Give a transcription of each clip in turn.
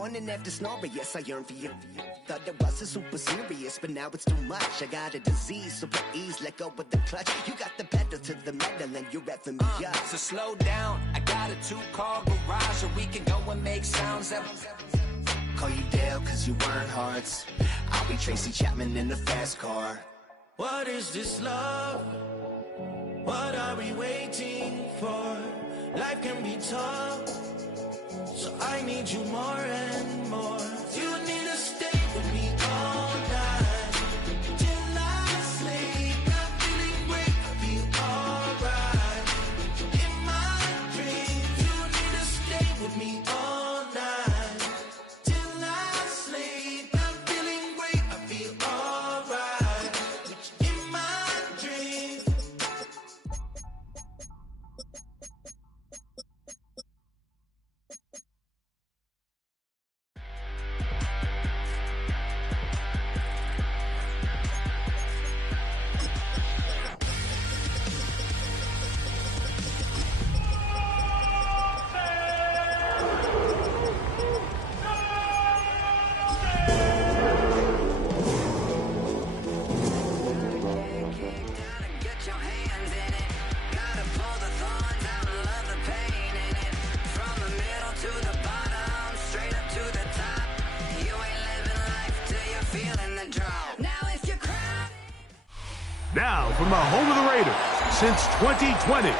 morning after snoring, yes, I yearn for you. Thought it wasn't super serious, but now it's too much. I got a disease, so please let go with the clutch. You got the pedal to the metal and you're revving me up. So slow down, I got a 2-car garage, or we can go and make sounds that... Call you Dale, cause you weren't hearts. I'll be Tracy Chapman in the fast car. What is this love? What are we waiting for? Life can be tough, so I need you more and more. You need to stay with me all night till I sleep. I'm feeling great, I feel alright. In my dreams, you need to stay with me all night till I sleep. I'm feeling great, I feel alright. In my dreams. Now, from the home of the Raiders since 2020,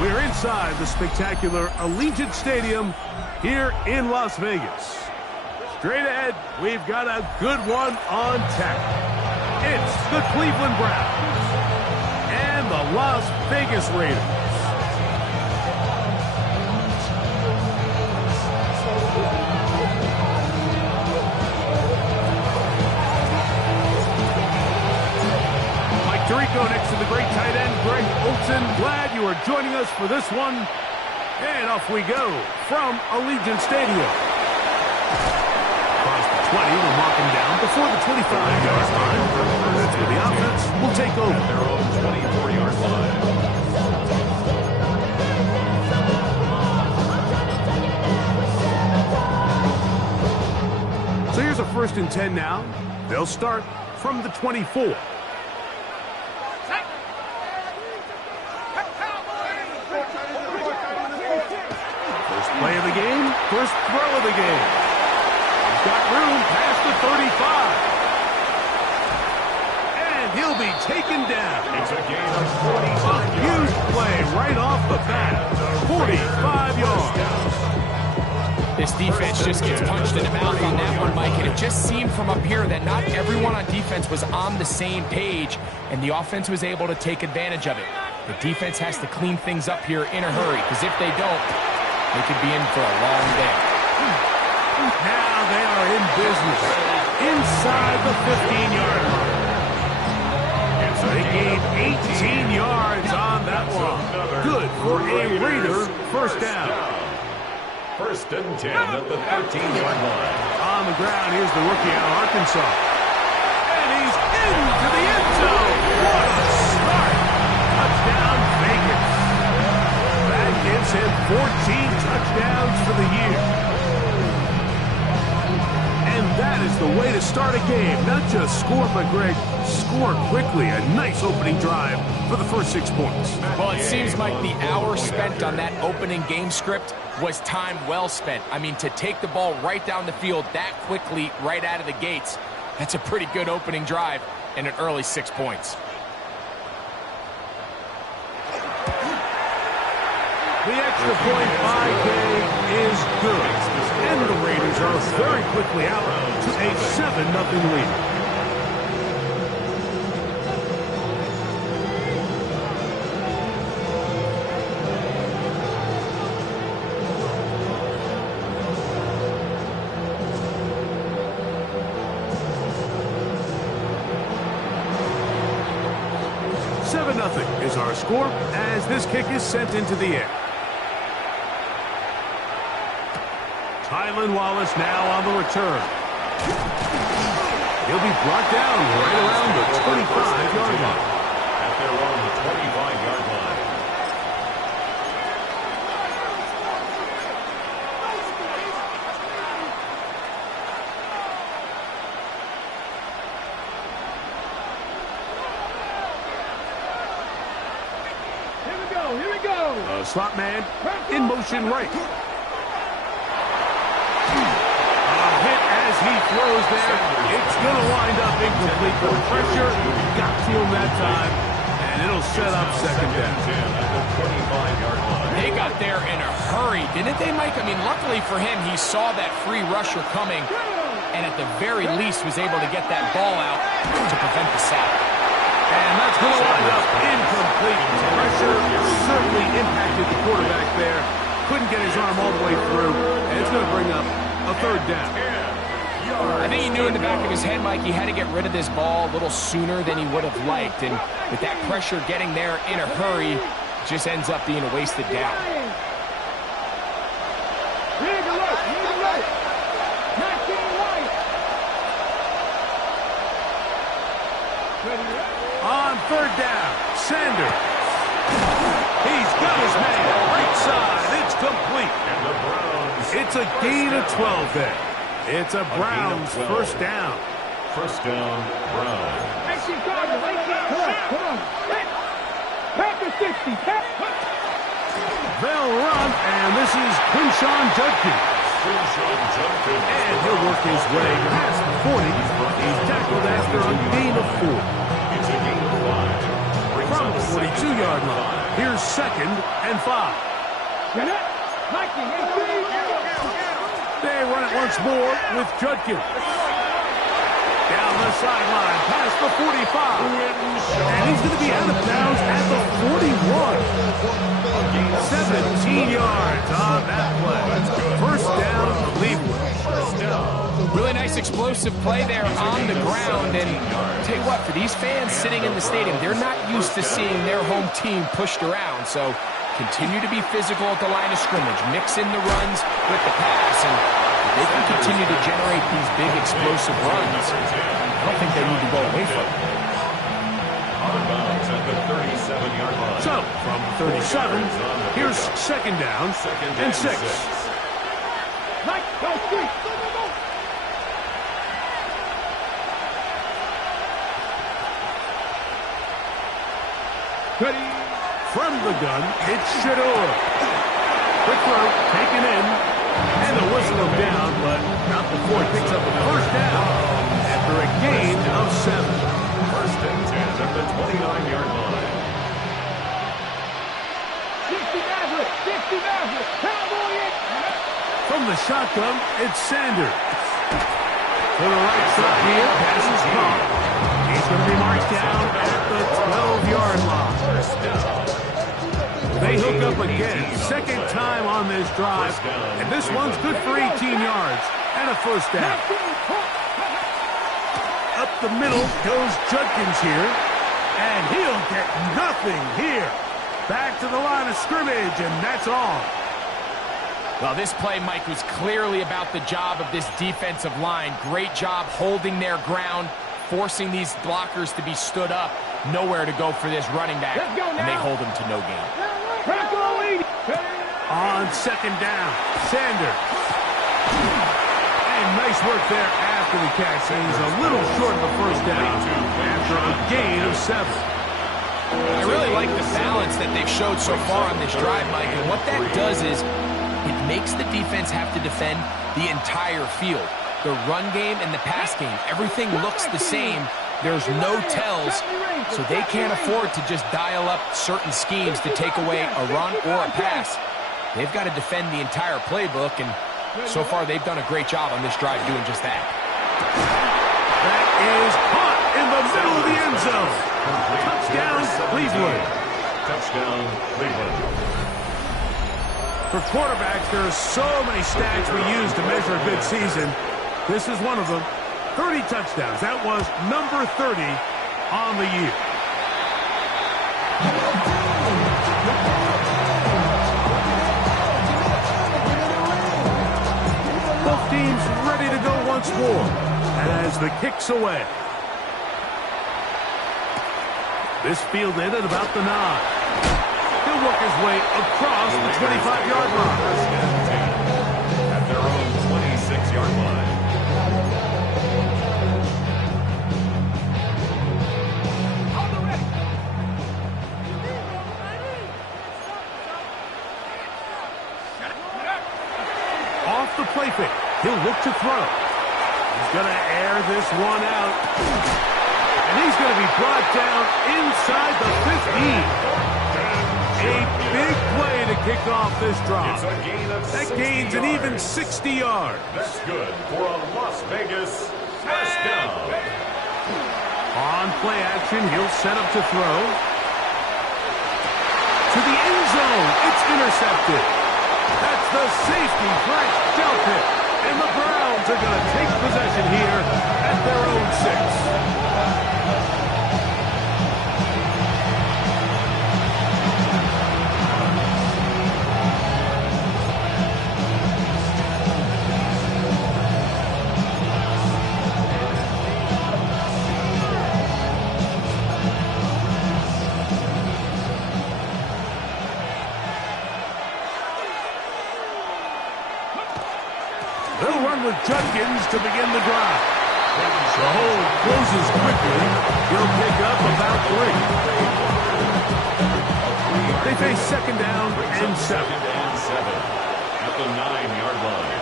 we're inside the spectacular Allegiant Stadium here in Las Vegas. Straight ahead, we've got a good one on tap. It's the Cleveland Browns and the Las Vegas Raiders. Tirico next to the great tight end, Greg Olsen. Glad you are joining us for this one. And off we go from Allegiant Stadium. Across the 20, we'll mark him down before the 25-yard line. That's where the offense will take over. At their own 24-yard line. So here's a 1st and 10 now. They'll start from the 24. Play of the game, first throw of the game. He's got room past the 35. And he'll be taken down. It's a gain of 45 yards. Huge play right off the bat. 45 yards. This defense just gets punched in the mouth on that one, Mike, and it just seemed from up here that not everyone on defense was on the same page, and the offense was able to take advantage of it. The defense has to clean things up here in a hurry, because if they don't, they could be in for a long day. Now they are in business inside the 15-yard line. They gained 18 yards on that one. Good for a Raider first down. 1st and 10 at the 13-yard line. On the ground, here's the rookie out of Arkansas. And he's into the end zone. What a start. Touchdown, Vegas. That gives him 14 touchdowns for the year. And that is the way to start a game. Not just score, but, Greg, score quickly. A nice opening drive for the first 6 points. Well, it seems like the hour spent on that opening game script was time well spent. I mean, to take the ball right down the field that quickly right out of the gates, that's a pretty good opening drive and an early 6 points. The extra point by Day is good. And the Raiders are very quickly out to a 7-0 lead. Is our score as this kick is sent into the air. Tylan Wallace now on the return. He'll be brought down right around the 25-yard line. At their own 25-yard line. Slot man in motion right. Hit as he throws there. It's going to wind up incomplete. The pressure got to him that time, and it'll set up second down. They got there in a hurry, didn't they, Mike? I mean, luckily for him, he saw that free rusher coming, and at the very least was able to get that ball out to prevent the sack. And that's going to wind up incomplete. Pressure certainly impacted the quarterback there. Couldn't get his arm all the way through, and it's going to bring up a third down. I think he knew in the back of his head, Mike, he had to get rid of this ball a little sooner than he would have liked. And with that pressure getting there in a hurry, it just ends up being a wasted down. On third down, Sanders. He's got his man right side. It's complete. It's a gain of 12 there. It's a Browns first down. First down, Browns. They'll run, and this is Quinshawn Judkins. And he'll work his way past the 40. He's tackled after a gain of 4. It's a gain of 5. From the 42-yard line, here's 2nd and 5. They run it once more with Judkins. Down the sideline, past the 45. And he's going to be out of bounds at the 41. 17 yards on that play. First down, Cleveland. Really nice explosive play there on the ground. And I'll tell you what, for these fans sitting in the stadium, they're not used to seeing their home team pushed around. So continue to be physical at the line of scrimmage. Mix in the runs with the pass. And if they can continue to generate these big explosive runs, I don't think they need to go away from it. Out of bounds at the 37-yard line. So, from 37, here's 2nd down and 6. From the gun, it's Shador. Quick throw, taken in, and the whistle of down, but not before he picks up the first down after a gain of 7. First and 10 at the 29-yard line. 60 Maverick, cowboy it! From the shotgun, it's Sanders. To the right side here, pass is caught. He's going to be marked down at the 12-yard line. They hook up again, second time on this drive, and this one's good for 18 yards and a first down. Up the middle goes Judkins here, and he'll get nothing here. Back to the line of scrimmage, and that's all. Well, this play, Mike, was clearly about the job of this defensive line. Great job holding their ground, forcing these blockers to be stood up. Nowhere to go for this running back, and they hold him to no gain. On second down, Sanders. And nice work there after the catch. He's a little short of the first down after a gain of 7. I really like the balance that they've showed so far on this drive, Mike, and what that does is it makes the defense have to defend the entire field. The run game and the pass game, everything looks the same. There's no tells, so they can't afford to just dial up certain schemes to take away a run or a pass. They've got to defend the entire playbook, and so far they've done a great job on this drive doing just that. That is caught in the middle of the end zone. Touchdown, Cleveland. Touchdown, Cleveland. For quarterbacks, there are so many stats we use to measure a good season. This is one of them. 30 touchdowns. That was number 30 on the year. Both teams ready to go once more. And as the kick's away. This fielded at about the 9. He'll work his way across the 25-yard line. At their own 26-yard line. he'll look to throw. He's going to air this one out. And he's going to be brought down inside the 15. A big play to kick off this drive. That gains an even 60 yards. That's good for a Las Vegas first down. On play action, he'll set up to throw. To the end zone, it's intercepted. That's the safety Frank dealt it. And the Browns are going to take possession here at their own 6. They'll run with Judkins to begin the drive. The hole closes quickly. He'll pick up about 3. They face second down and 7. At the 9-yard line.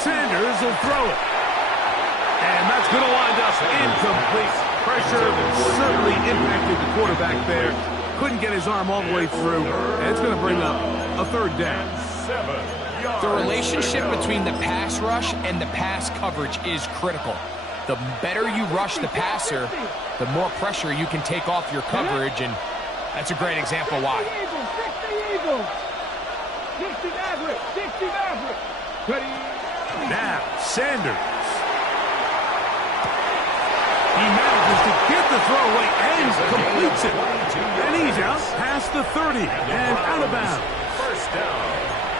Sanders will throw it. And that's going to wind up incomplete. Pressure certainly impacted the quarterback there. Couldn't get his arm all the way through. And it's going to bring up a third down. The relationship between the pass rush and the pass coverage is critical. The better you rush the passer, the more pressure you can take off your coverage, and that's a great example why. 60 Maverick. Now, Sanders. He manages to get the throwaway and completes it. And he's out past the 30 and out of bounds. First down.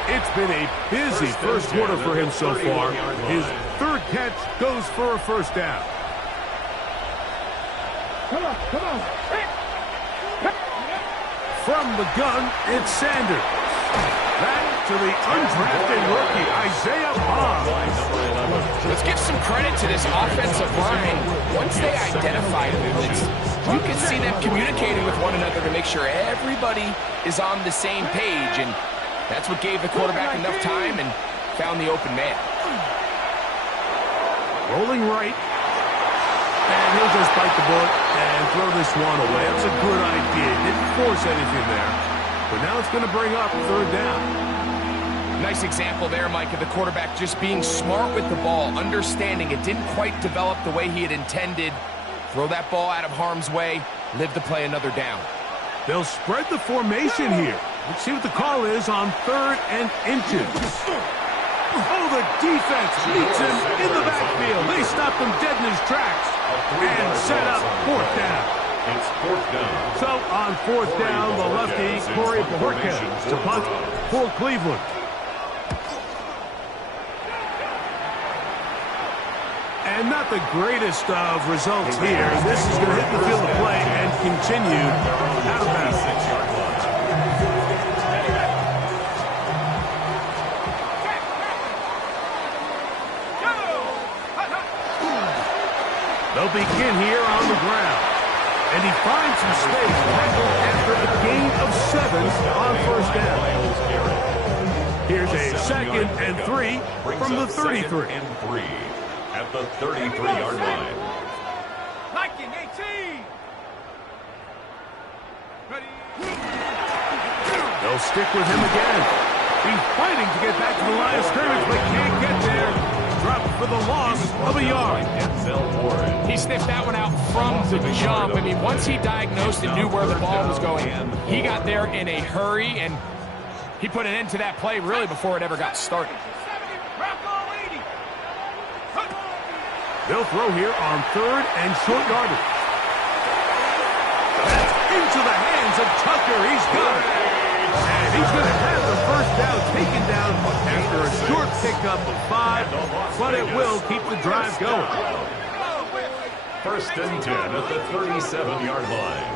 It's been a busy first quarter for him so far. His third catch goes for a first down. Come on. From the gun, it's Sanders. Back to the undrafted rookie, Isaiah Bond. Let's give some credit to this offensive line. Once they identified movements, you can see them communicating with one another to make sure everybody is on the same page, and that's what gave the quarterback enough time and found the open man. Rolling right. And he'll just bite the bullet and throw this one away. That's a good idea. Didn't force anything there. But now it's going to bring up third down. Nice example there, Mike, of the quarterback just being smart with the ball, understanding it didn't quite develop the way he had intended. Throw that ball out of harm's way, live to play another down. They'll spread the formation here. Let's see what the call is on 3rd and inches. Oh, the defense meets him in the backfield. They stopped him dead in his tracks and set up 4th down. It's 4th down. So on 4th down, the lefty, Corey Porkins to punt for Cleveland. And not the greatest of results here. This is going to hit the field of play and continue out of bounds. They'll begin here on the ground. And he finds some space after a gain of 7 on 1st down. Here's a 2nd and 3 from the 33. And 3 at the 33-yard line. Liking 18. They'll stick with him again. He's fighting to get back to the line of scrimmage, but can't get there. Dropped for the loss of a yard. He sniffed that one out from the jump. I mean, once he diagnosed and knew where the ball was going, he got there in a hurry, and he put an end to that play really before it ever got started. They'll throw here on 3rd and short yardage. Into the hands of Tucker. He's got it. And he's going to have the first down taken down after a short pickup of 5, but it will keep the drive going. 1st and 10 at the 37-yard line.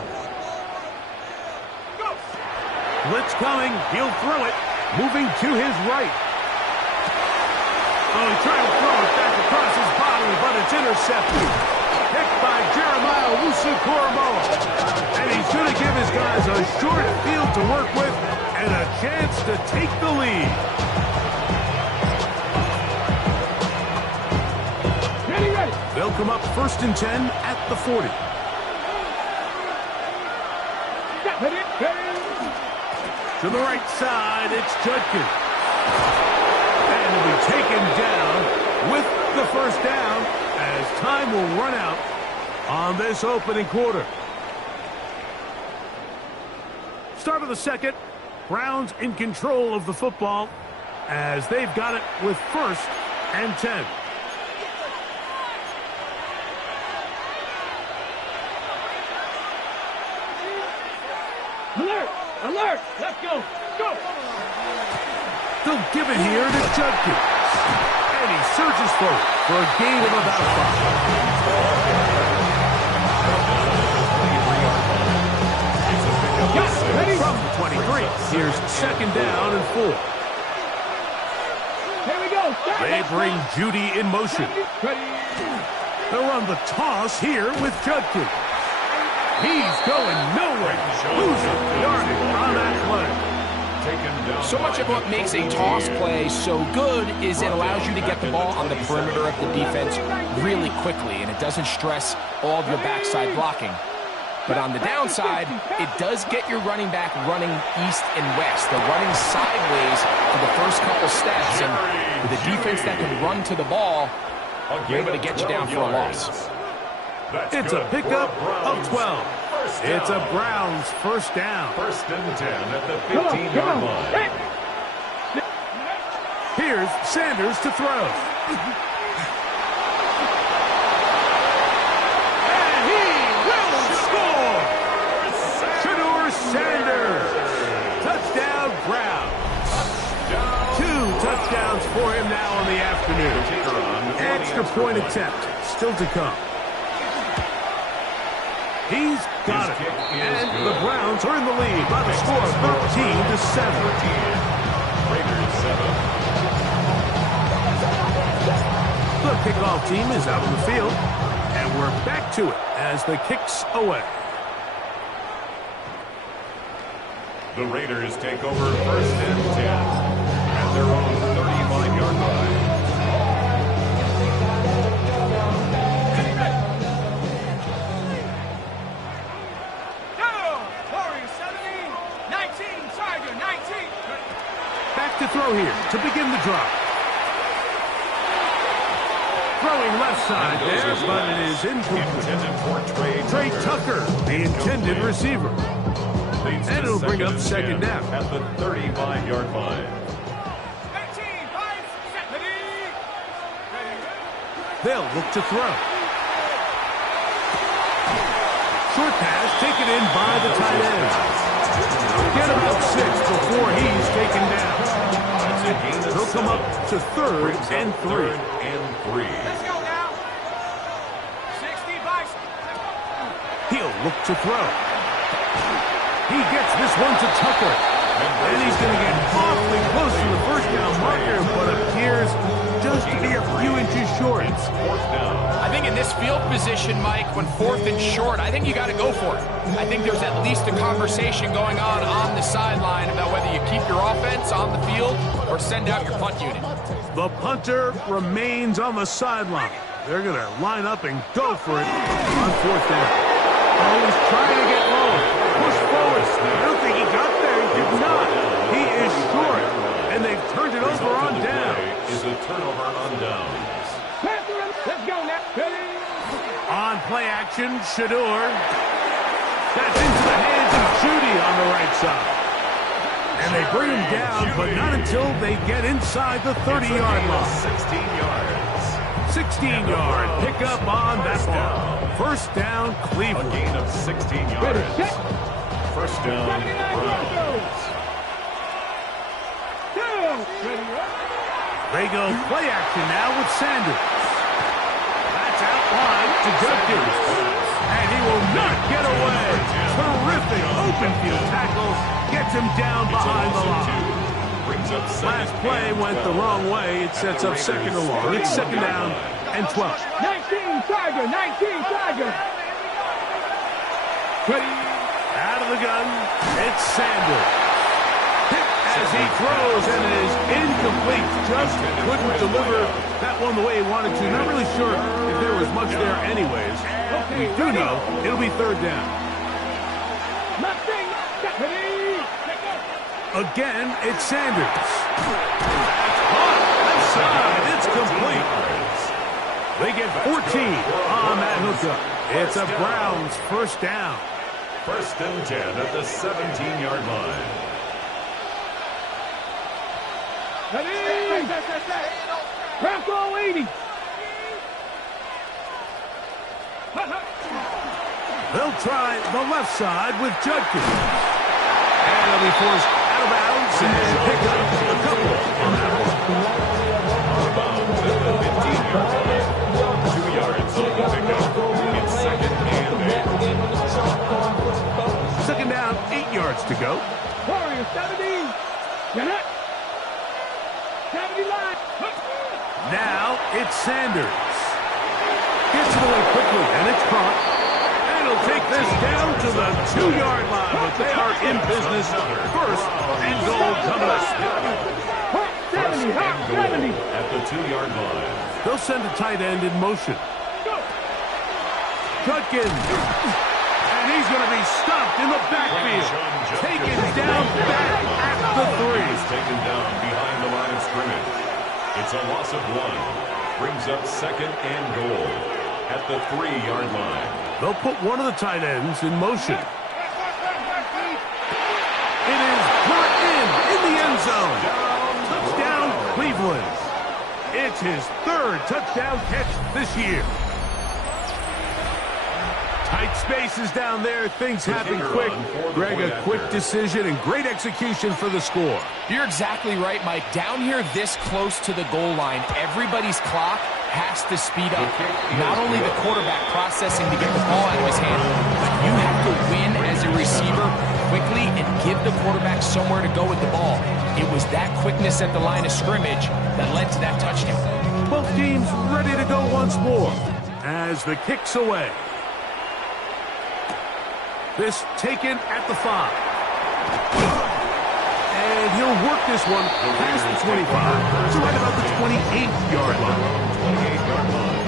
Blitz coming. He'll throw it. Moving to his right. Oh, he tried to throw it back across his body, but it's intercepted. Picked by Jeremiah Owusu-Koramoah. And he's should have given his guys a short field to work with and a chance to take the lead. Ready, ready. They'll come up 1st and 10 at the 40. Ready, ready. To the right side, it's Judkins. And he'll be taken down with the first down as time will run out on this opening quarter. Start of the second. Browns in control of the football as they've got it with 1st and 10. Alert, alert. Let's go, go. They'll give it here to Judkins. And he surges forward for a gain of about 5. From the 23, here's 2nd down and 4. Here we go. They bring Judy in motion. Ready. They'll run the toss here with Judkins. He's going nowhere. Losing yardage on that play. So much of what makes a toss play so good is it allows you to get the ball on the perimeter of the defense really quickly, and it doesn't stress all of your backside blocking. But on the downside, it does get your running back running east and west. They're running sideways for the first couple steps, and with a defense that can run to the ball, you're able to get you down for a loss. It's a pickup of 12. It's a Browns 1st down. 1st and 10 at the 15-yard line. Here's Sanders to throw. And he will score! Shedeur Sanders. Touchdown, Browns. 2 touchdowns for him now on the afternoon. Extra point attempt still to come. He's got it. And the Browns are in the lead by the score of 13-7. Raiders 7. The kickoff team is out on the field, and we're back to it as the kick's away. The Raiders take over 1st and 10 at their own 35-yard line. Back to throw here to begin the drive. Throwing left side there, but it is incomplete. Trey Tucker, the intended receiver. And it'll bring up 2nd down. At the 35-yard line. They'll look to throw. Short pass taken in by the tight end. Get about 6 before he's taken down. He'll come up to 3rd and 3. Let's go now. 65. He'll look to throw. He gets this one to Tucker. And he's going to get awfully close to the 1st down marker, but appears just to be a few inches short. I think in this field position, Mike, when 4th and short, I think you got to go for it. I think there's at least a conversation going on the sideline about whether you keep your offense on the field or send out your punt unit. The punter remains on the sideline. They're going to line up and go for it on 4th down. Oh, he's trying to get low. Push forward. I don't think he got there. He did not. He is short. And they've turned it over on down. Is a turnover on downs. Let's go now. Ready. On play action, Shedeur. That's into the hands of Judy on the right side. And they bring him down, but not until they get inside the 30-yard line. 16 yards. 16-yard pickup on that ball. 1st down, A Cleveland. gain of 16 yards. 1st down, Browns. They go play action now with Sanders. That's out wide to Judkins. And he will not get away. Terrific open field tackle. Gets him down behind the line. Last play went the wrong way. It sets up 2nd and long. It's 2nd down and 12. 19 Tiger, 19 Tiger. Ready. Out of the gun, it's Sanders. As he throws, and it is incomplete. Just couldn't deliver that one the way he wanted to. Not really sure if there was much there anyways. We do know it'll be third down. Again, it's Sanders. That's caught. Left side. It's complete. They get 14 on that hookup. It's a Browns first down. First and 10 at the 17-yard line. Bronco 80. They'll try the left side with Judkins. And they'll be forced out of bounds and pick up a couple on that one. Out of bounds at the 15-yard line. 2 yards on the pickup. It's second and 8. Second down, 8 yards to go. Warrior 70. Get it. 70 line. Now it's Sanders. Gets it away quickly, and it's caught. And he'll take this down to the 2-yard line, but they are in business. First and goal coming up. First and goal at the 2-yard line. They'll send a tight end in motion. Judkins. And he's going to be stopped in the backfield. Taken down back at the 3. He's taken down behind the line of scrimmage. It's a loss of 1. Brings up second and goal at the 3-yard line. They'll put one of the tight ends in motion. It is brought in the end zone. Touchdown, Cleveland. It's his 3rd touchdown catch this year. Tight spaces down there. Things happen quick. Greg, a quick decision and great execution for the score. You're exactly right, Mike. Down here this close to the goal line, everybody's clock has to speed up. Not only the quarterback processing to get the ball out of his hand, but you have to win as a receiver quickly and give the quarterback somewhere to go with the ball. It was that quickness at the line of scrimmage that led to that touchdown. Both teams ready to go once more as the kick's away. This taken at the 5. And he'll work this one past the 25 to right about the 28-yard line. 28-yard line.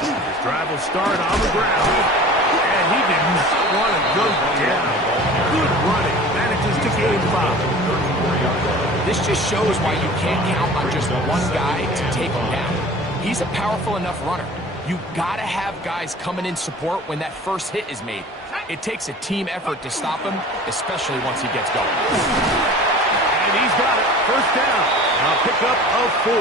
His drive will start on the ground. And he did not want to go down. Good running. Manages to gain 5. This just shows why you can't count on just one guy to take him down. He's a powerful enough runner. You got to have guys coming in support when that first hit is made. It takes a team effort to stop him, especially once he gets going. And he's got it. First down. A pickup of 4.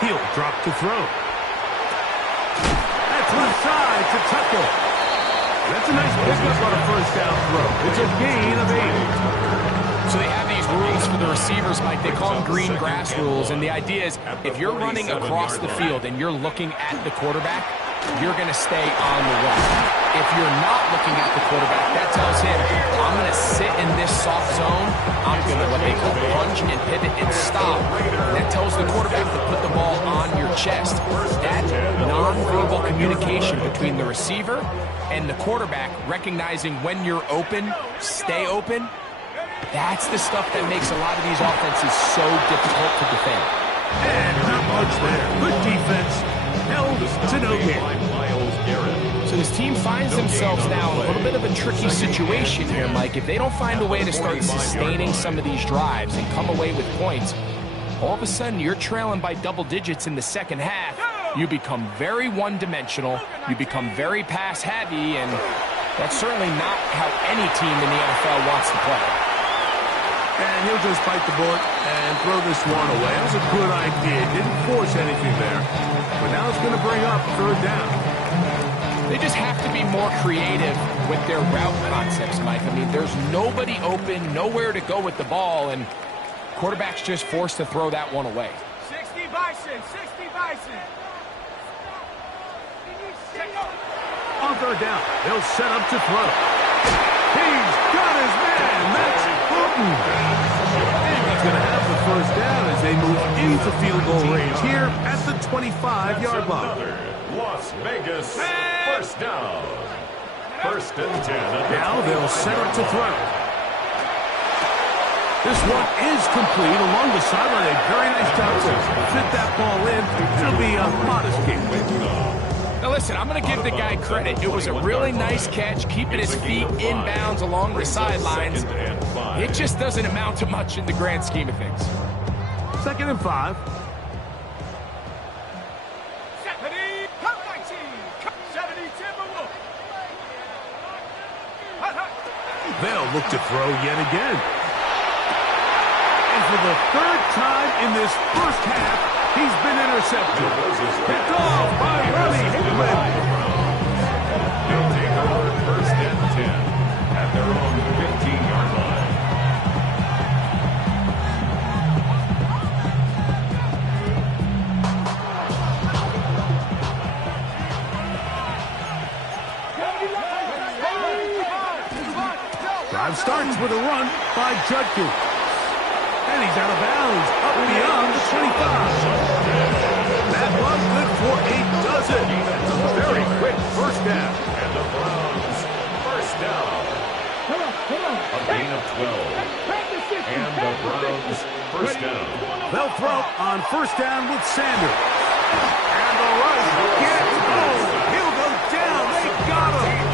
He'll drop to throw. That's left side to Tucker. That's a nice pickup on a first down throw. It's a gain of 8. So they have these rules for the receivers, Mike. They call them green grass rules. And the idea is if you're running across the field and you're looking at the quarterback, you're going to stay on the run. If you're not looking at the quarterback, that tells him, I'm going to sit in this soft zone. I'm going to what they call punch and pivot and stop. And that tells the quarterback to put the ball on your chest. That nonverbal communication between the receiver and the quarterback, recognizing when you're open, stay open, that's the stuff that makes a lot of these offenses so difficult to defend. And not much there. Good defense. Held to no gain. So this team finds themselves now in a little bit of a tricky situation here, Mike. If they don't find a way to start sustaining some of these drives and come away with points, all of a sudden you're trailing by double digits in the second half. You become very one-dimensional. You become very pass-heavy, and that's certainly not how any team in the NFL wants to play. And he'll just bite the bullet and throw this one away. That was a good idea. Didn't force anything there. But now it's going to bring up third down. They just have to be more creative with their route concepts, Mike. I mean, there's nobody open, nowhere to go with the ball, and quarterback's just forced to throw that one away. 60 Bison, 60 Bison. On third down, they'll set up to throw. He's got his man, Max Fulton. And he's going to have the first down as they move into field goal range here at the 25-yard line. Las Vegas first down. First and 10. Now they'll set up to throw. This one is complete along the sideline. A very nice job to fit that ball in. It'll be a modest gain. Now listen, I'm going to give the guy credit. It was a really nice catch, keeping his feet inbounds along the sidelines. It just doesn't amount to much in the grand scheme of things. 2nd and 5. They'll look to throw yet again. And for the third time in this first half, he's been intercepted. Picked off by Ronnie Hickman. They'll take over first and 10 at their own 15-yard line. Drive starts with a run by Judkins. And he's out of bounds, up beyond the 25. That run good for a dozen. Very quick first down. And the Browns first down. A gain of 12. And the Browns first down. They'll throw on first down with Sanders. And the rush gets home. He'll go down. They got him.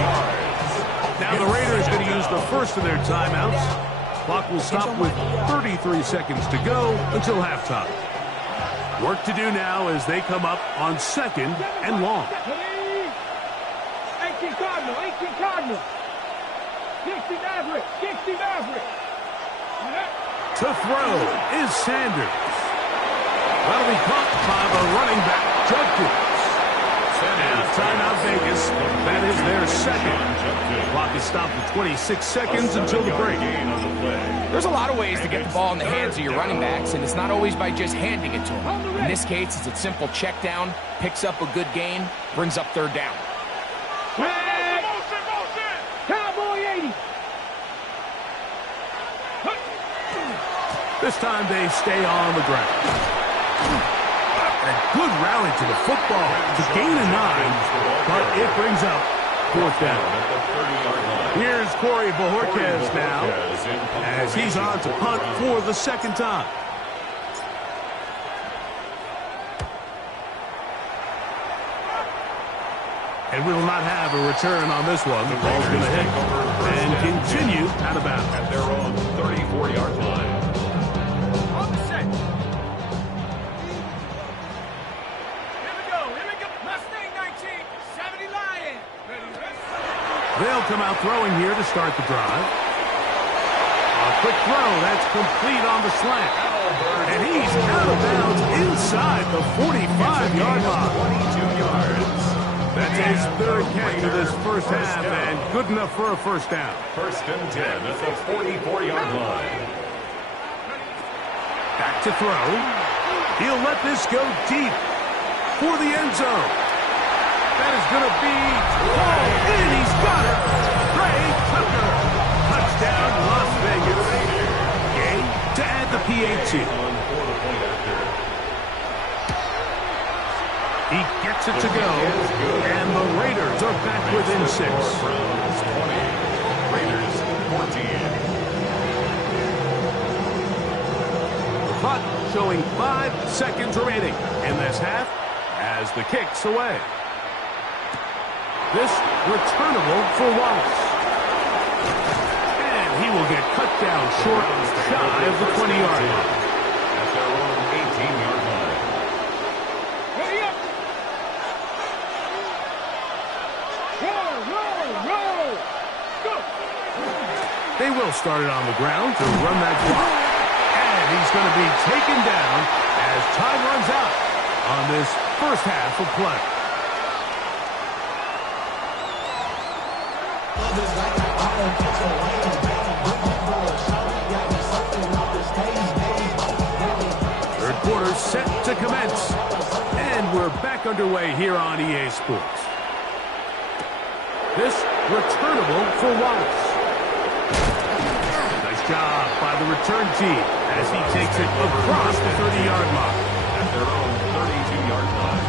Now the Raiders going to use the first of their timeouts. Clock will stop with 33 seconds to go until halftime. Work to do now as they come up on 2nd and long. 18 Cardinal, 18 Cardinal. 60 Maverick, 60 Maverick. To throw is Sanders. That'll be caught by the running back, Judkins. And timeout Vegas. That is their second. Clock is stopped at 26 seconds until the break. There's a lot of ways to get the ball in the hands of your running backs, and it's not always by just handing it to them. In this case, it's a simple check down, picks up a good gain, brings up third down. Cowboy 80. This time they stay on the ground. A good rally to the football to gain a 9, but it brings up fourth down. Here's Corey Bojorquez now as he's on to punt for the second time. And we will not have a return on this one. The ball's going to hit and continue out of bounds. At their own 34-yard line. On the set. Here we go. Mustang 19, 70 Lion. They'll come out throwing here to start the drive. A quick throw. That's complete on the slant. And he's out of bounds inside the 45-yard line. 22 yards. That's his third catch of this first half, and good enough for a first down. First and 10 at the 44-yard line. Back to throw. He'll let this go deep for the end zone. That is going to be hauled in. He's got it. Trey Tucker. Touchdown, Las Vegas. Gain to add the PAT. He gets it to go, and the Raiders are back within 6. Browns 20, Raiders 14. The clock showing 5 seconds remaining in this half as the kick's away. This returnable for Wallace. And he will get cut down short, shy of the 20-yard line. At their own 18-yard line. Ready up. Roll. Go. They will start it on the ground to run that clock. And he's going to be taken down as time runs out on this first half of play. Third quarter set to commence. And we're back underway here on EA Sports. This returnable for Wallace. Nice job by the return team as he takes it across the 30-yard line. At their own 32-yard line.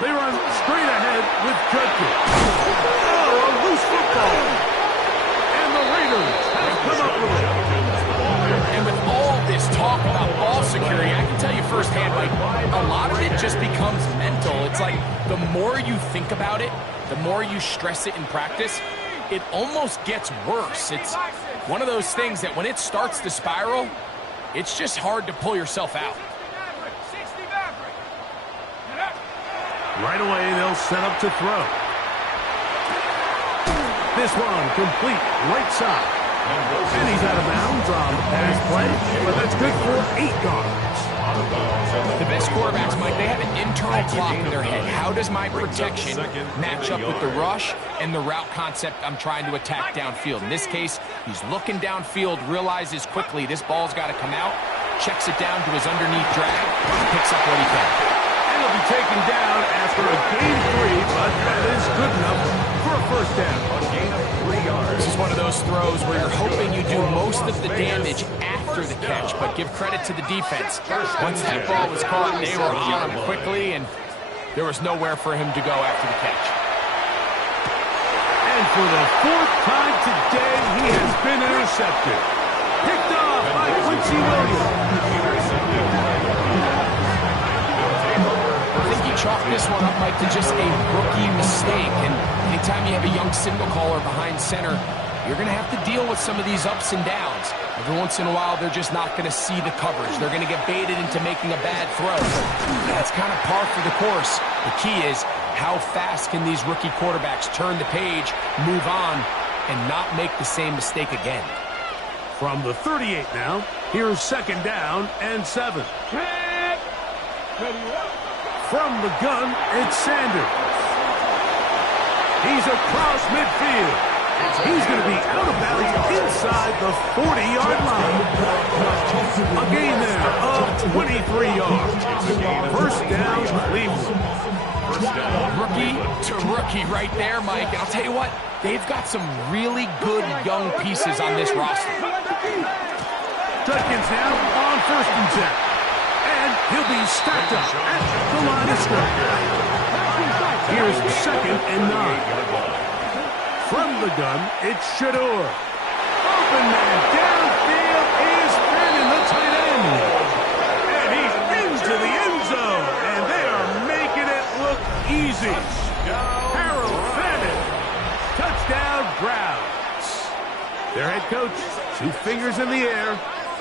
They run straight ahead with Judkins. Oh, a loose football. And the Raiders have come up with it. And with all this talk about ball security, I can tell you firsthand, like, a lot of it just becomes mental. It's like the more you think about it, the more you stress it in practice, it almost gets worse. It's one of those things that when it starts to spiral, it's just hard to pull yourself out. Right away, they'll set up to throw. This one complete right side. And he's out of bounds on the pass play, but that's good for 8 yards. The best quarterbacks, Mike, they have an internal clock in their head. How does my protection match up with the rush and the route concept I'm trying to attack downfield? In this case, he's looking downfield, realizes quickly this ball's got to come out, checks it down to his underneath drag, picks up what he can. He'll be taken down after a gain 3, but that is good enough for a first down. A gain of 3 yards. This is one of those throws where you're hoping you do most of the damage after the catch, but give credit to the defense. Once that ball was caught, they were on him quickly, and there was nowhere for him to go after the catch. And for the 4th time today, he has been intercepted. Picked off by Quincy Williams. Chalk this one up, Mike, to just a rookie mistake. And anytime you have a young signal caller behind center, you're going to have to deal with some of these ups and downs. Every once in a while, they're just not going to see the coverage. They're going to get baited into making a bad throw. That's kind of par for the course. The key is how fast can these rookie quarterbacks turn the page, move on, and not make the same mistake again. From the 38 now, here's 2nd down and 7. From the gun, it's Sanders. He's across midfield. He's going to be out of bounds inside the 40-yard line. A gain there of 23 yards. First down, Cleveland. Rookie to rookie right there, Mike. And I'll tell you what, they've got some really good young pieces on this roster. Judkins now on 1st and 10. And he'll be stacked up at the line of scrimmage. Here's 2nd and 9. From the gun, it's Shador. Open man downfield is Fannin, the tight end. And he's into the end zone. And they are making it look easy. Harold Fannin. Touchdown, Browns. Their head coach, 2 fingers in the air.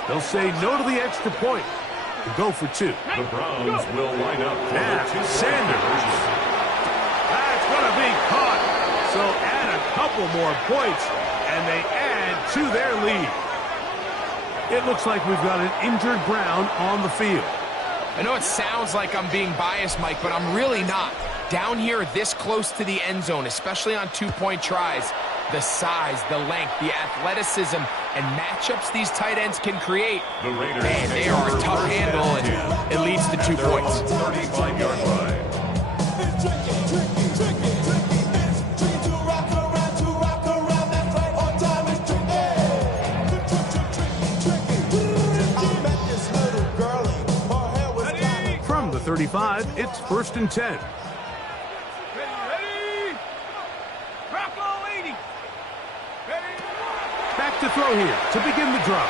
They'll say no to the extra point. To go for 2. The Browns will line up for now, Sanders. That's going to be caught. So add a couple more points, and they add to their lead. It looks like we've got an injured Brown on the field. I know it sounds like I'm being biased, Mike, but I'm really not. Down here this close to the end zone, especially on 2-point tries, the size, the length, the athleticism, and matchups these tight ends can create, man, they are a tough handle, and it leads to 2 points. 35-yard line. From the 35, it's 1st and 10. Back to throw here to begin the drive.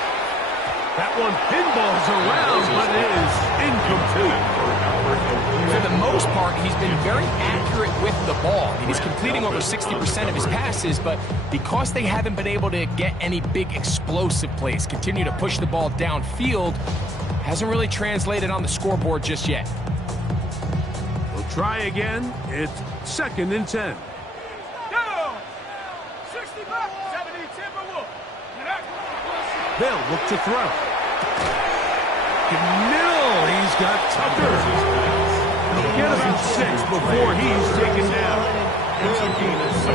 That one pinballs around, but it is incomplete. For the most part, he's been very accurate with the ball. I mean, he's completing over 60% of his passes, but because they haven't been able to get any big explosive plays, continue to push the ball downfield, hasn't really translated on the scoreboard just yet. We'll try again. It's 2nd and 10. They'll look to throw. Middle, he's got Tucker. He'll get about 6 before he's taken down. A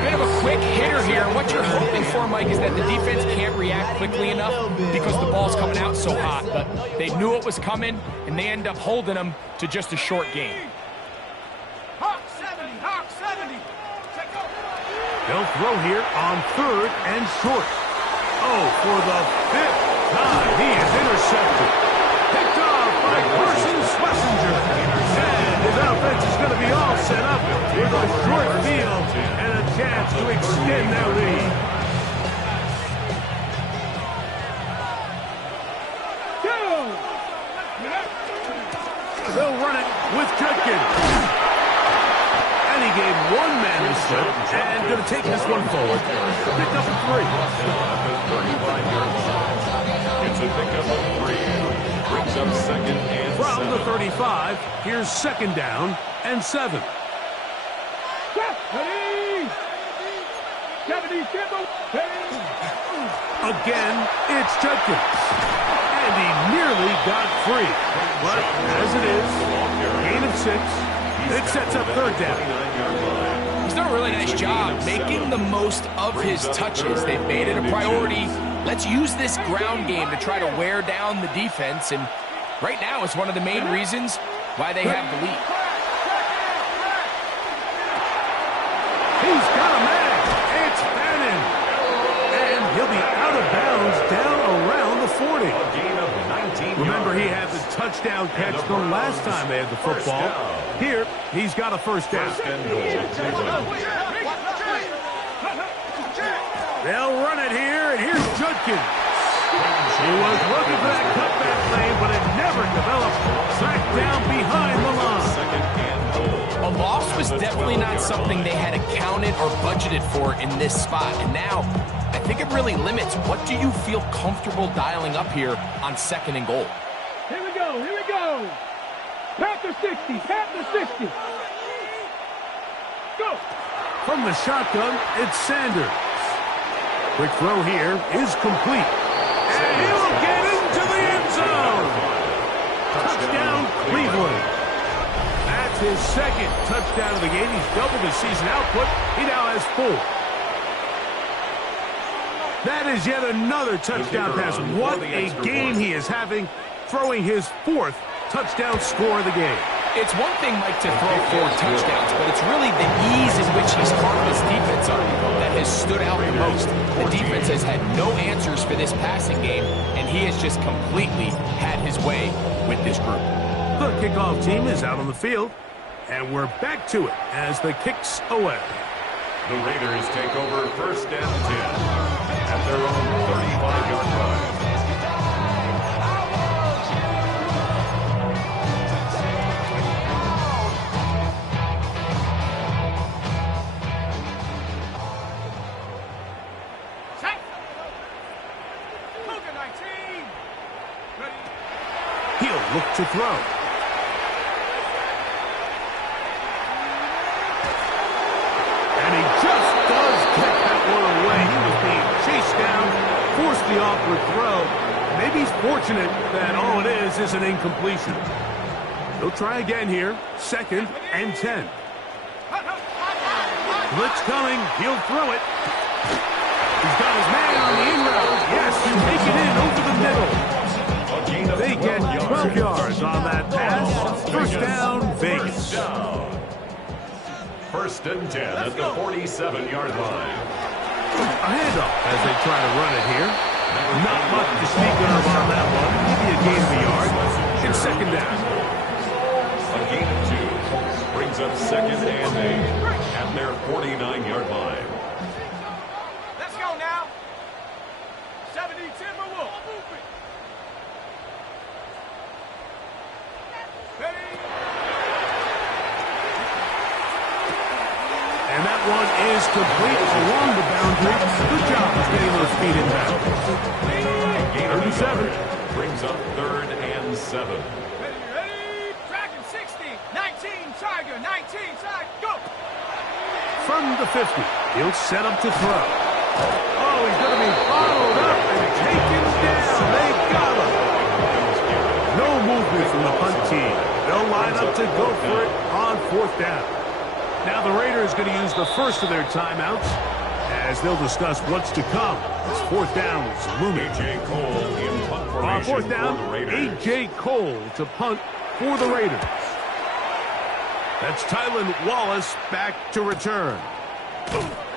bit of a quick hitter here. What you're hoping for, Mike, is that the defense can't react quickly enough because the ball's coming out so hot. But they knew it was coming, and they end up holding them to just a short game. Hawk 70, Hawk 70. They'll throw here on 3rd and short. Oh, for the 5th time, he is intercepted. Picked off by Carson Schlesinger. And his offense is going to be all set up with a short field and a chance to extend their lead. They'll run it with Judkins. And he gave one man the slip and going to take this one forward. Pick up a 3. It's a pickup of 3. Brings up 2nd and 7. From the 35, here's 2nd down and 7. 70, Again, it's Judkins. And he nearly got free. But as it is, gain of 6. It sets up 3rd down. He's done a really nice job making the most of his touches. They've made it a priority. Let's use this ground game to try to wear down the defense. And right now, it's one of the main reasons why they have the lead. He's got a man. It's Bannon. And he'll be out of bounds down around the 40. Remember, he had the touchdown catch the last time they had the football. Here, he's got a 1st down. They'll run it here, and here's Judkins. He was looking for that cutback lane, but it never developed. Sacked down behind the line. A loss was definitely not something they had accounted or budgeted for in this spot. And now, I think it really limits what do you feel comfortable dialing up here on 2nd and goal. Here we go, here we go. Panther 60, Panther 60. Go. From the shotgun, it's Sanders. Quick throw here is complete. And he'll get into the end zone. Touchdown, Cleveland. That's his 2nd touchdown of the game. He's doubled his season output. He now has 4. That is yet another touchdown pass. What a game he is having, throwing his 4th touchdown score of the game. It's one thing, Mike, to throw 4 touchdowns, but it's really the ease in which he's carved this defense up that has stood out the most. The defense has had no answers for this passing game, and he has just completely had his way with this group. The kickoff team is out on the field, and we're back to it as the kicks away. The Raiders take over 1st and 10 at their own 35-yard line. He'll look to throw. And he just does kick that one away. He was being chased down, forced the awkward throw. Maybe he's fortunate that all it is an incompletion. He'll try again here. 2nd and 10. Blitz coming. He'll throw it. He's got his man on the in route. Yes, take it in over the middle. They get 12 yards on that pass. 1st down, Vegas. 1st and 10 at the 47-yard line. A handoff as they try to run it here. Not much to speak of on that one. Maybe a gain of a yard. It's 2nd down. A gain of 2 brings up 2nd and 8 at their 49-yard line. Let's go now. 70 Timberwolves. And that one is complete along the boundary. Good job of getting those feet in bounds. 37. brings up 3rd and 7. Ready? Dragon 60, 19, Tiger, 19, Tiger, go! From the 50, he'll set up to throw. Oh, he's going to be followed up and taken down. They got him. No movement from the punt team. They'll line up to go for it on 4th down. Now the Raiders going to use the first of their timeouts as they'll discuss what's to come. It's 4th down. Looming. A.J. Cole in punt On formation 4th down, for the Raiders. A.J. Cole to punt for the Raiders. That's Tylan Wallace back to return.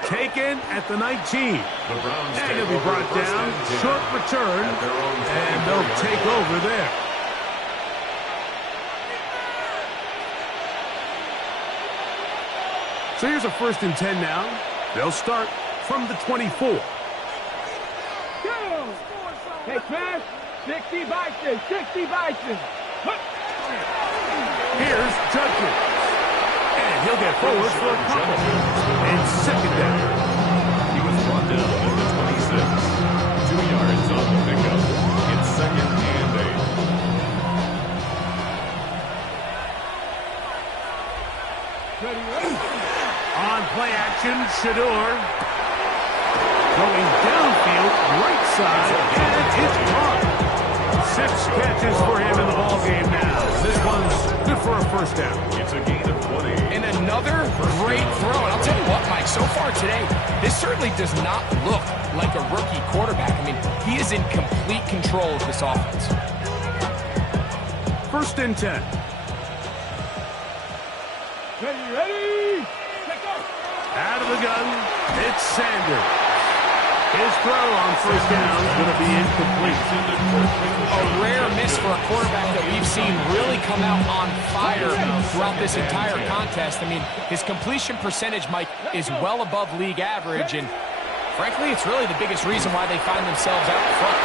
Taken at the 19. The Browns And take he'll be over brought 1st down. and 10 Short return. at their own And they'll 24-yard take line. over there. So here's a 1st and 10 now. They'll start from the 24. Go! Hey, smash! 60 Bison, 60 Bison! Here's Judkins. And he'll get forward for a couple. And 2nd down. He was brought down at the 26. 2 yards on the pickup. It's 2nd and 8. Ready? On play action, Shador. Going downfield, right side, and it's caught. 6 catches for him in the ballgame now. This one's good for a 1st down. It's a gain of 20. And another great throw. And I'll tell you what, Mike, so far today, this certainly does not look like a rookie quarterback. I mean, he is in complete control of this offense. 1st and 10. Ready? Take off! Out of the gun, it's Sanders. His throw on 1st down is going to be incomplete. A rare miss for a quarterback that we've seen really come out on fire throughout this entire contest. I mean, his completion percentage, Mike, is well above league average, and frankly, it's really the biggest reason why they find themselves out front.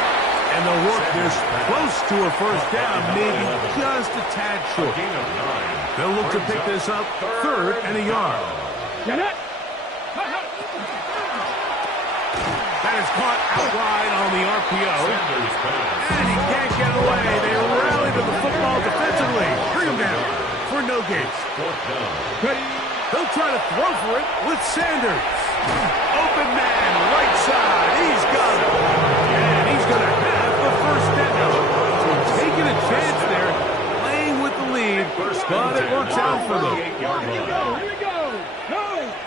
And they'll work this close to a 1st down, maybe just a tad short. They'll look to pick this up 3rd and a yard. Get it! That is caught out wide on the RPO. And he can't get away. They rally to the football defensively. Bring him down for no gain. They'll try to throw for it with Sanders. Open man, right side. He's got it. And he's going to have the 1st down. So taking a chance there, playing with the lead, but it works out for them. Here we go! No!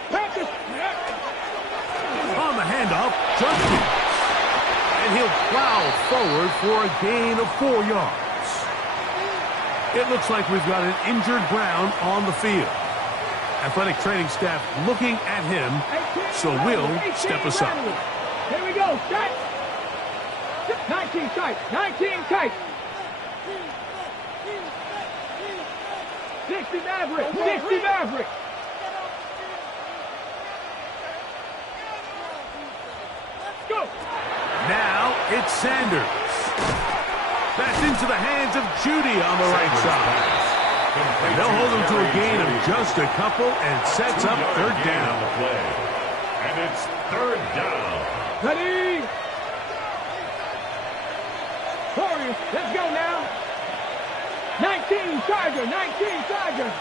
Practice! On the handoff, Judkins. And he'll plow forward for a gain of 4 yards. It looks like we've got an injured Brown on the field. Athletic training staff looking at him, so we'll step aside. Here we go, set! 19 tight, 19 tight! 60 Maverick, 60 Maverick! Go! Now it's Sanders. That's into the hands of Judy on the right side. And they'll hold him to a gain of just a couple and sets up 3rd down. And it's 3rd down. Ready? Warriors, let's go now. 19 Tiger, 19 Tiger.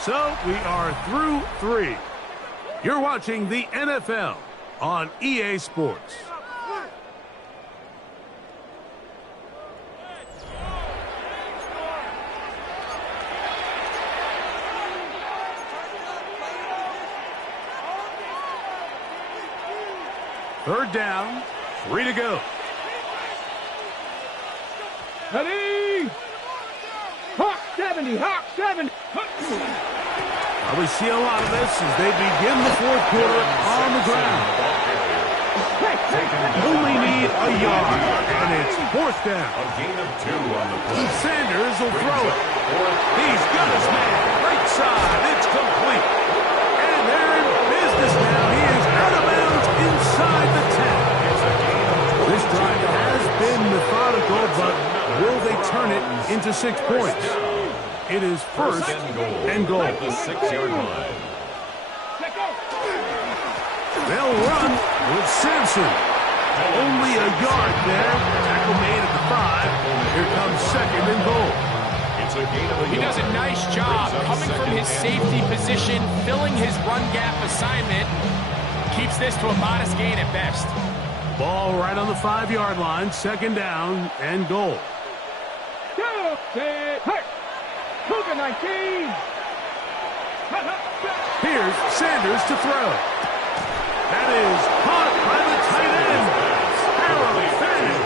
So we are through 3. You're watching the NFL on EA Sports. Third down, 3 to go. Ready? Hawk 70, Hawk 70. Well, we see a lot of this as they begin the 4th quarter on the ground. Only need a yard, and it's 4th down. A gain of 2 on the play. Sanders will throw it. He's got his man. Right side. It's complete. And they're in business now. He is out of bounds inside the 10. This drive has been methodical, but will they turn it into 6 points? It is 1st and goal. At the 6-yard line. They'll run with Simpson. Only a yard there. Tackle made at the 5. Here comes second and goal. He does a nice job coming from his safety position, filling his run gap assignment. Keeps this to a modest gain at best. Ball right on the 5-yard line. Second down and goal. Cougar 19. Here's Sanders to throw. That is caught by the tight end. Harold Fanning.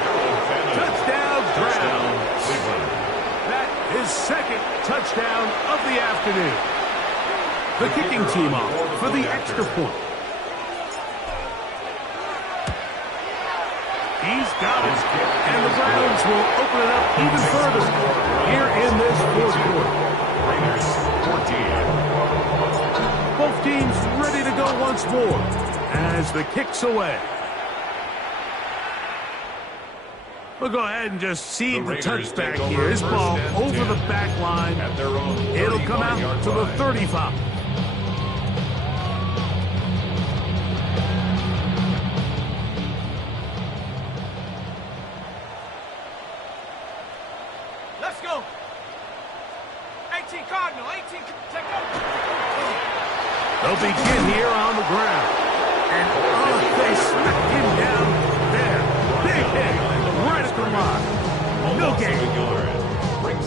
Touchdown, Brown. That is second touchdown of the afternoon. The kicking team off for the extra point. He's got it. And the Browns will open it up even further here in this fourth quarter. Raiders 14. Both teams ready to go once more as the kick's away. We'll go ahead and just cede the touchback here. This ball over the back line. It'll come out to the 35. Let's go. 18 Cardinal, 18. Take over. They'll begin here on the ground. And they smack him down there. Big hit right at the line. No gain.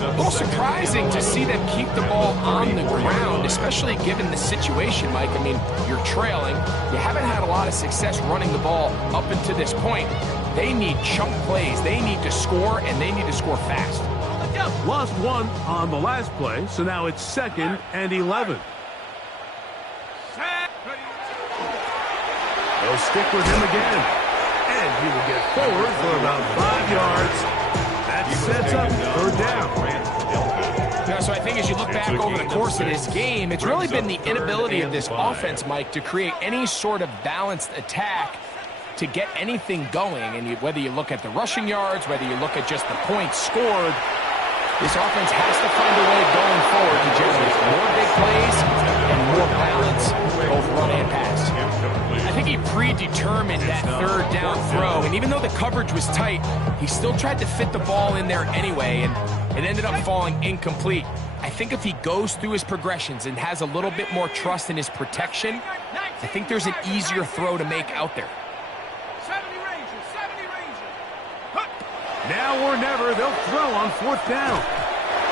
A little surprising to see them keep the ball on the ground, especially given the situation, Mike. I mean, you're trailing. You haven't had a lot of success running the ball up until this point. They need chunk plays. They need to score, and they need to score fast. Lost one on the last play, so now it's 2nd and 11. They'll stick with him again. And he will get forward for about 5 yards. That sets up 3rd down. Yeah, so I think as you look back over the course of this game, it's really been the inability of this offense, Mike, to create any sort of balanced attack to get anything going. And whether you look at the rushing yards, whether you look at just the points scored, this offense has to find a way going forward to generate more big plays and more balance, both run and pass. I think he predetermined that 3rd down throw, and even though the coverage was tight, he still tried to fit the ball in there anyway, and it ended up falling incomplete. I think if he goes through his progressions and has a little bit more trust in his protection, I think there's an easier throw to make out there. 70 Rangers, 70 Rangers. Now or never, they'll throw on 4th down.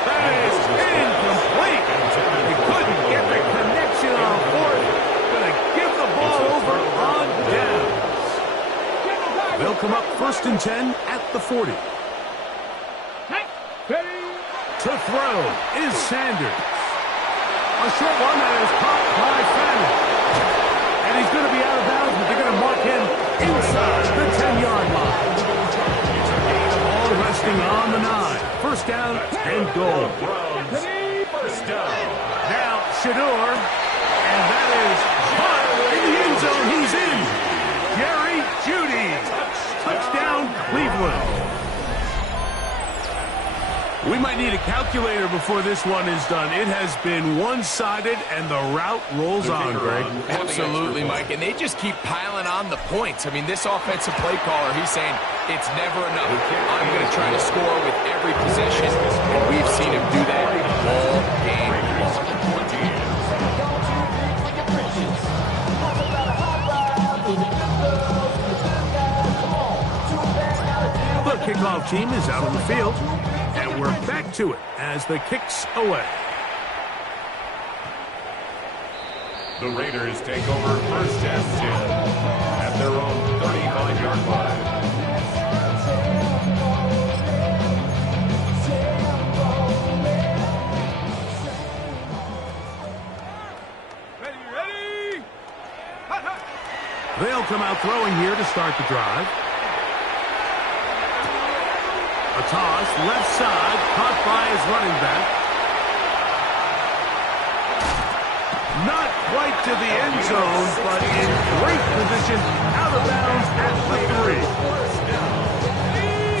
That is incomplete. They couldn't get the connection on 4th. Gonna give the ball over on downs. They'll come up 1st and 10 at the 40. To throw is Sanders. A short one that is caught by Fanning. And he's going to be out of bounds, but they're going to mark him inside the 10-yard line. Ball resting on the 9. 1st down and goal. First down. Now Shador, and that is caught in the end zone. He's in. Jerry Jeudy. Touchdown, Cleveland. We might need a calculator before this one is done. It has been one-sided, and the route rolls on, Greg. Absolutely, Mike, and they just keep piling on the points. I mean, this offensive play caller, he's saying, it's never enough. I'm going to try to score with every possession, and we've seen him do that all game long. The kickoff team is out on the field. And we're back to it as the kick's away. The Raiders take over 1st and 10 at their own 35-yard line. Ready? They'll come out throwing here to start the drive. A toss, left side, caught by his running back. Not quite to the end zone, but in great position, out of bounds at the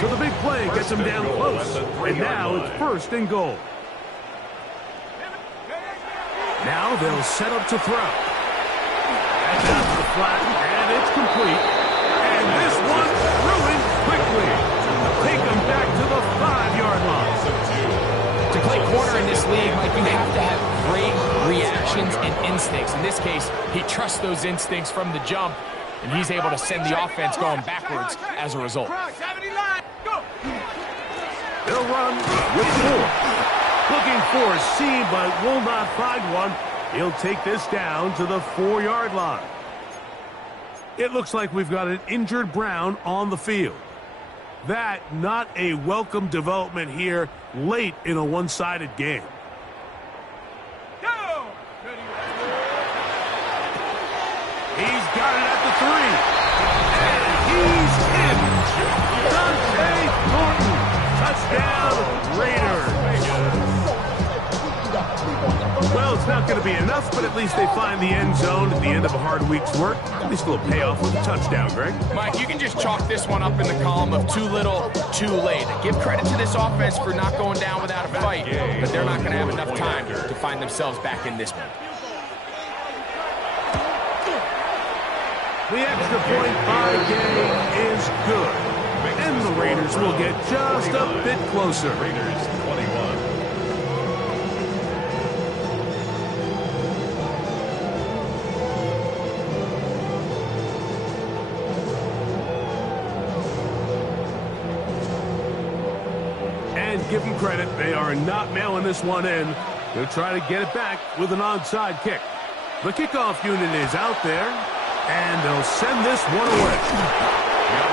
3. So the big play gets him down close, and now it's 1st and goal. Now they'll set up to throw. And that's the flat, and it's complete. And this one's ruined quickly. Take him back to the 5-yard line. To play corner in this league, Mike, you have to have great reactions and instincts. In this case, he trusts those instincts from the jump, and he's able to send the offense going backwards as a result. They'll run with 4. Looking for a seam, but will not find one. He'll take this down to the 4-yard line. It looks like we've got an injured Brown on the field. That not a welcome development here late in a one-sided game. He's got it at the 3. And he's in. Dante Thornton. Touchdown, Raiders. Well, it's not going to be enough, but at least they find the end zone at the end of a hard week's work. At least a little payoff with a touchdown, Greg. Mike, you can just chalk this one up in the column of too little, too late. Give credit to this offense for not going down without a fight, but they're not going to have enough time to find themselves back in this one. The extra point by Gay is good. And the Raiders will get just a bit closer. Raiders 21. And give them credit, they are not mailing this one in. They'll try to get it back with an onside kick. The kickoff unit is out there. And they'll send this one away.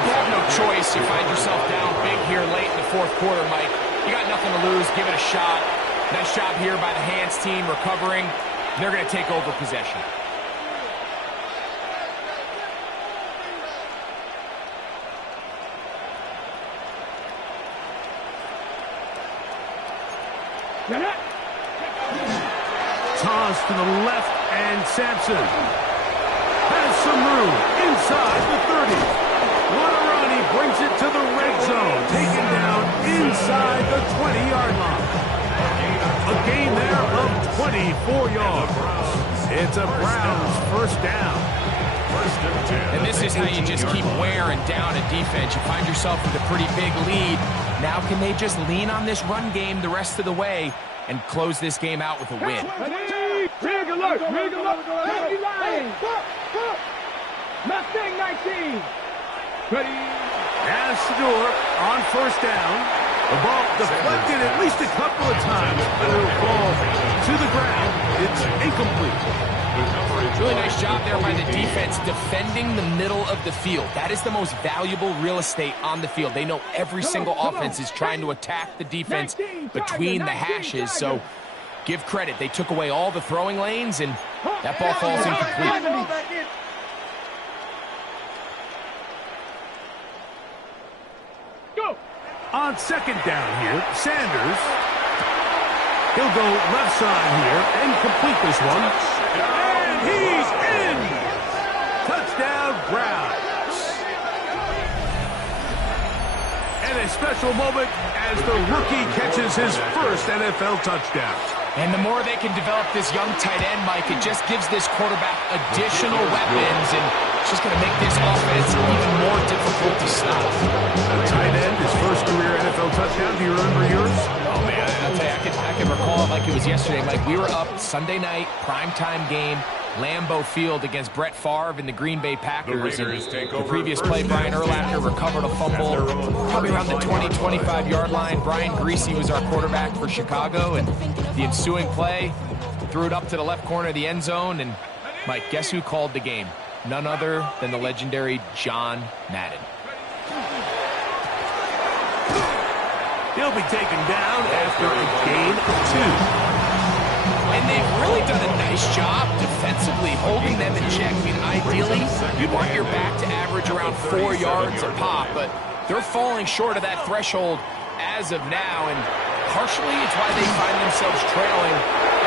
You have no choice. You find yourself down big here late in the 4th quarter, Mike. You got nothing to lose. Give it a shot. Nice job here by the hands team recovering. They're going to take over possession. Toss to the left, and Sampson has some room inside the 30. What a run. He brings it to the red zone. Taken down inside the 20-yard line. A gain there of 24 yards. It's a Browns first down. And this is how you just keep wearing down a defense. You find yourself with a pretty big lead. Now can they just lean on this run game the rest of the way and close this game out with a win? Rig alert! Rig alert! Penalty line! Mustang 19! Ready? As Shador on first down. The ball deflected at least a couple of times, but it'll fall to the ground. It's incomplete. Really nice job there by the defense defending the middle of the field. That is the most valuable real estate on the field. They know every single offense is trying to attack the defense between the hashes, so give credit. They took away all the throwing lanes, and that ball falls incomplete. On second down here, Sanders. He'll go left side here and complete this one. And he's in! Touchdown, Browns. And a special moment as the rookie catches his first NFL touchdown. And the more they can develop this young tight end, Mike, it just gives this quarterback additional weapons, and it's just going to make this offense even more difficult to stop. A tight end, his first career NFL touchdown. Do you remember yours? Oh, man, I'll tell you, I can recall it like it was yesterday. Like, we were up Sunday night, primetime game, Lambeau Field against Brett Favre and the Green Bay Packers. And the previous play, Brian Urlacher recovered a fumble probably around the 20, 25-yard line. Brian Greasy was our quarterback for Chicago, and the ensuing play threw it up to the left corner of the end zone. And, Mike, guess who called the game? None other than the legendary John Madden. He'll be taken down after a gain of 2. And they've really done a nice job defensively holding them in check. I mean, ideally, you'd want your back to average around 4 yards a pop, but they're falling short of that threshold as of now, and partially it's why they find themselves trailing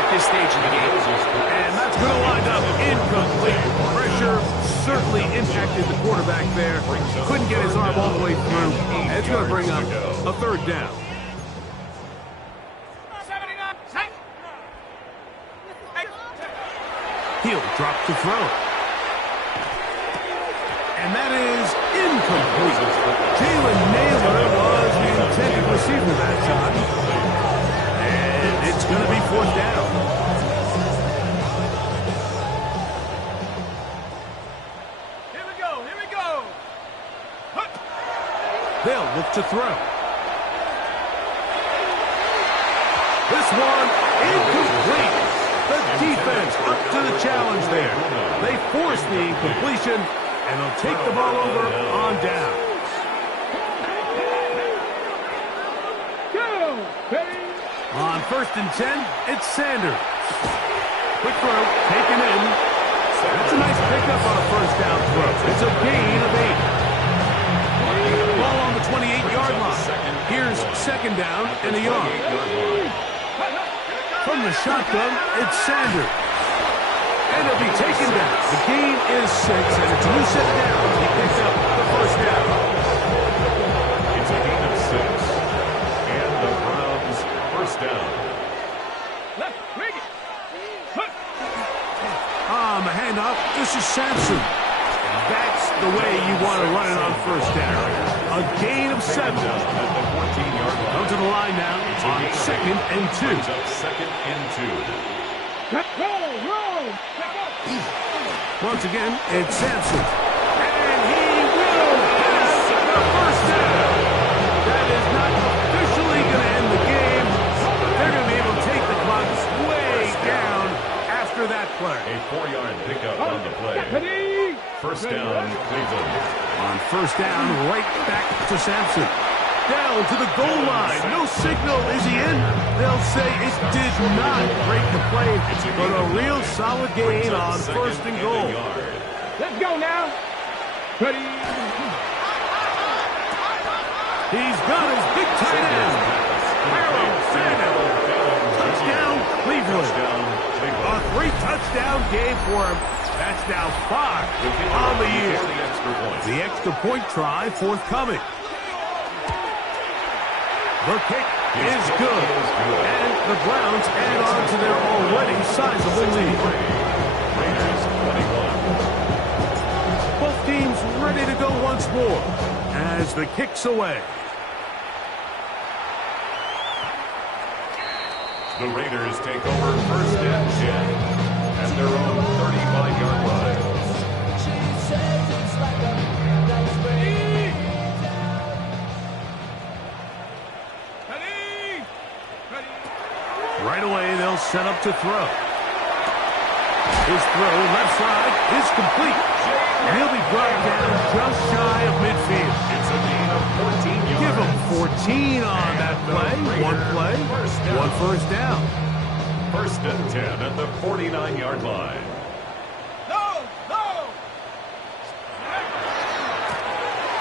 at this stage of the game. And that's going to wind up incomplete. Pressure certainly impacted the quarterback there. Couldn't get his arm all the way through. And it's going to bring up a third down. He'll drop to throw. And that is incomplete. Jalen Naylor was the intended receiver that time. And it's going to be fourth down. Here we go. Here we go. They'll look to throw. This one incomplete. The defense up to the challenge there. They force the incompletion, and they'll take the ball over on down. On 1st and 10, it's Sanders. Quick throw, taken in. That's a nice pickup on a first down throw. It's a gain of 8. Ball on the 28-yard line. Here's 2nd down and a yard. From the shotgun, it's Sanders. And it'll be taken down. The gain is 6, and it's a new set of downs. He picks up the first down. It's a gain of 6. And the Browns first down. Let's bring it. On the handoff, this is Sampson. That's the way you want to run it on first down. A gain of 7. At the 14-yard line. Come to the line now on 2nd and 2. Brings up 2nd and 2. Roll. Once again, it's Sampson. And he will pass the first down. That is not officially going to end the game, but they're going to be able to take the clock way down after that play. A 4-yard pickup on the play. First down, Cleveland. On first down, right back to Sampson. Down to the goal line. No signal. Is he in? They'll say it did not break the play, but a real solid gain on 1st and goal. Let's go now. Ready. He's got his big tight end. Harold Sanders. Touchdown, Cleveland. A 3-touchdown game for him. That's now 5 on the year. The extra point try forthcoming. The kick is good. And the Browns add on to their already sizable lead. Raiders 21. Both teams ready to go once more as the kick's away. The Raiders take over 1st and 10 at their own 35-yard line. Right away, they'll set up to throw. His throw left side is complete. And he'll be brought down just shy of midfield. It's a gain of 14 yards. Give him 14 on that play. One play, one first down. 1st and 10 at the 49-yard line.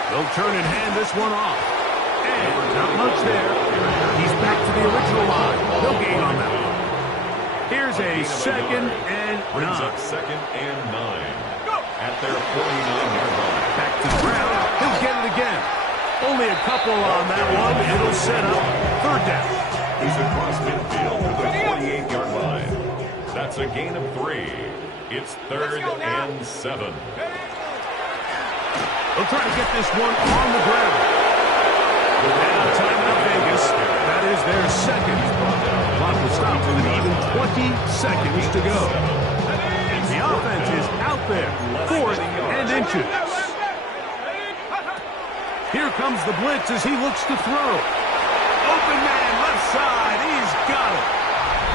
They'll turn and hand this one off. And not much there. He's back to the original line. No gain on that one. Here's a 2nd and 9. Brings up 2nd and 9 at their 49-yard line. Back to the ground. He'll get it again. Only a couple on that one. It'll set up 3rd down. He's across midfield to the 48-yard line. That's a gain of 3. It's 3rd and 7. They'll try to get this one on the ground. Now timeout Vegas. That is their 2nd. Clock will stop with an even 20 seconds to go. The offense is out there. 4th and inches. Here comes the blitz as he looks to throw. Open man left side. He's got it.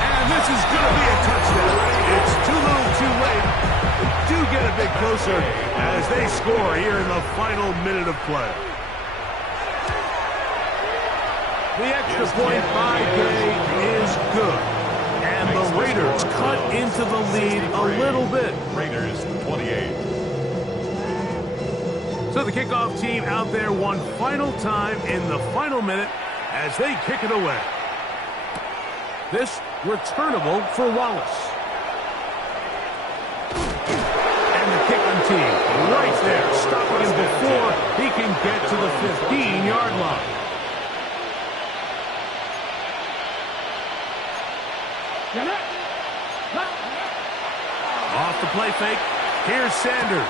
And this is going to be a touchdown. It's too little too late. They do get a bit closer as they score here in the final minute of play. The extra point by Gay is good. And the Raiders cut into the lead a little bit. Raiders 28. So the kickoff team out there one final time in the final minute as they kick it away. This returnable for Wallace. And the kicking team right there, stopping him before he can get to the 15-yard line. Off the play fake, here's Sanders.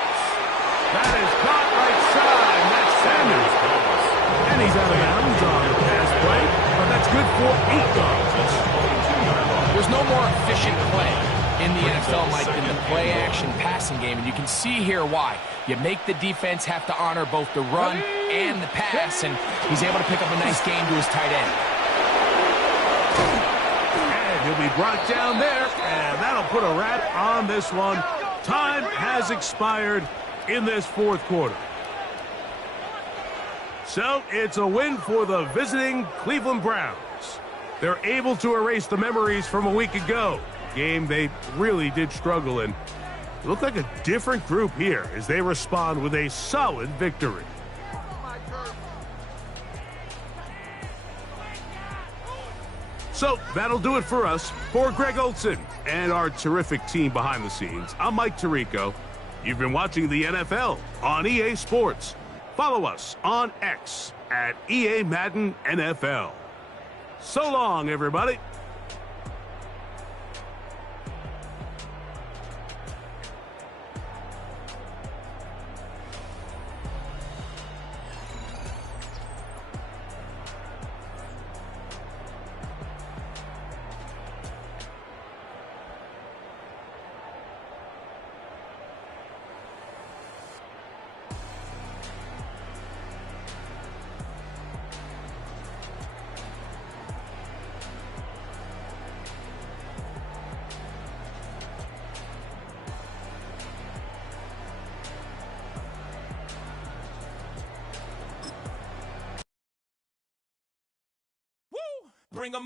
That is caught right side. That's Sanders. And he's out of bounds on the pass play, but that's good for 8 yards. There's no more efficient play in the NFL, Mike, than the play-action passing game, and you can see here why. You make the defense have to honor both the run and the pass, and he's able to pick up a nice gain to his tight end. And he'll be brought down there, and that'll put a wrap on this one. Time has expired in this fourth quarter. So it's a win for the visiting Cleveland Browns. They're able to erase the memories from a week ago. Game they really did struggle in. It looked like a different group here as they respond with a solid victory. So that'll do it for us. For Greg Olson and our terrific team behind the scenes, I'm Mike Tirico. You've been watching the NFL on EA Sports. Follow us on X at EA Madden NFL. So long, everybody. Bring 'em